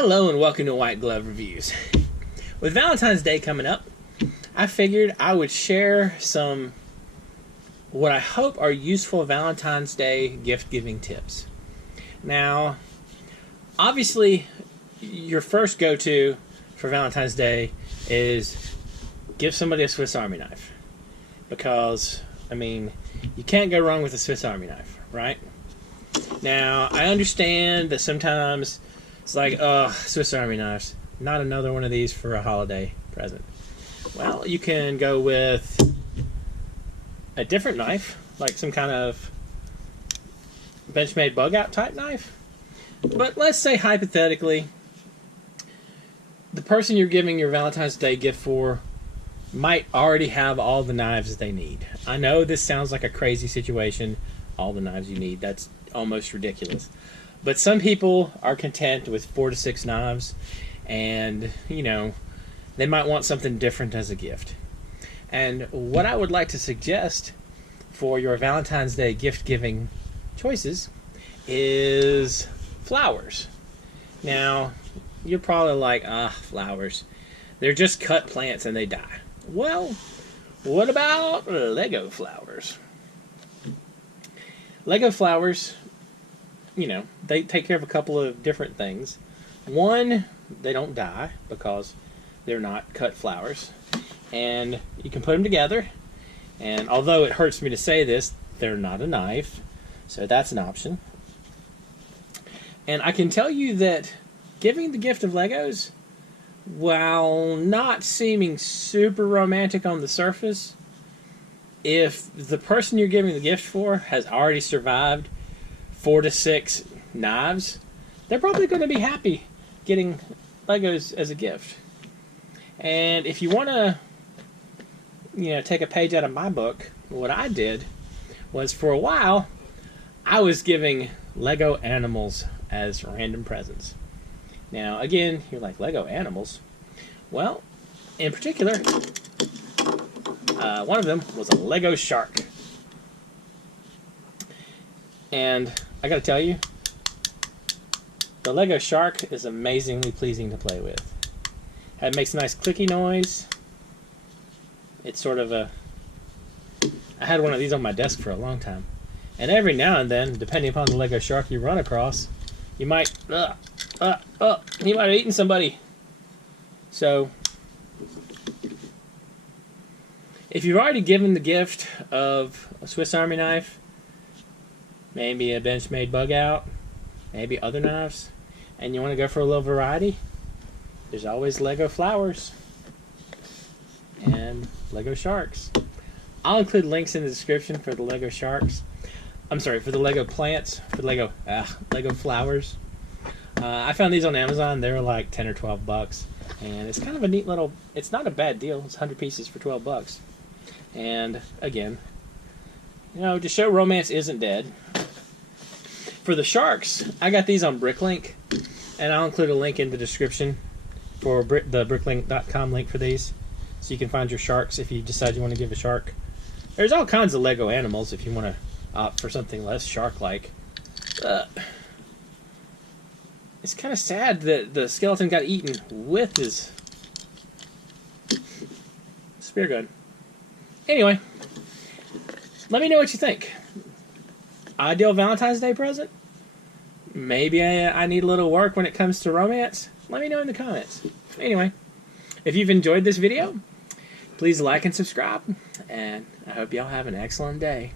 Hello and welcome to White Glove Reviews. With Valentine's Day coming up, I figured I would share some what I hope are useful Valentine's Day gift-giving tips. Now, obviously, your first go-to for Valentine's Day is give somebody a Swiss Army knife. Because, I mean, you can't go wrong with a Swiss Army knife, right? Now, I understand that sometimes it's like, Swiss Army knives. Not another one of these for a holiday present. Well, you can go with a different knife, like some kind of Benchmade bug-out type knife. But let's say, hypothetically, the person you're giving your Valentine's Day gift for might already have all the knives they need. I know this sounds like a crazy situation, all the knives you need. That's almost ridiculous. But some people are content with 4 to 6 knives, and, you know, they might want something different as a gift. And what I would like to suggest for your Valentine's Day gift-giving choices is flowers. Now, you're probably like, flowers. They're just cut plants and they die. Well, what about Lego flowers? Lego flowers, you know, they take care of a couple of different things. One, they don't die because they're not cut flowers. And you can put them together. And although it hurts me to say this, they're not a knife. So that's an option. And I can tell you that giving the gift of Legos, while not seeming super romantic on the surface, if the person you're giving the gift for has already survived 4 to 6 knives, they're probably going to be happy getting Legos as a gift. And if you want to, you know, take a page out of my book, what I did was, for a while, I was giving Lego animals as random presents. Now, again, you're like, Lego animals? Well, in particular, one of them was a Lego shark. And I gotta tell you, the Lego shark is amazingly pleasing to play with. It makes a nice clicky noise. It's sort of a... I had one of these on my desk for a long time. And every now and then, depending upon the Lego shark you run across, you might... he might have eaten somebody. So, if you've already given the gift of a Swiss Army knife, maybe a Benchmade bug-out, maybe other knives, and you want to go for a little variety, there's always Lego flowers and Lego sharks. I'll include links in the description for the Lego sharks. I'm sorry, for the Lego plants, for Lego flowers. I found these on Amazon. They were like 10 or 12 bucks. And it's kind of a neat little, it's not a bad deal. It's 100 pieces for 12 bucks. And again, you know, to show romance isn't dead. For the sharks, I got these on Bricklink. And I'll include a link in the description for the bricklink.com link for these. So you can find your sharks if you decide you want to give a shark. There's all kinds of Lego animals if you want to opt for something less shark-like. It's kind of sad that the skeleton got eaten with his spear gun. Anyway, let me know what you think. Ideal Valentine's Day present? Maybe I need a little work when it comes to romance? Let me know in the comments. Anyway, if you've enjoyed this video, please like and subscribe, and I hope y'all have an excellent day.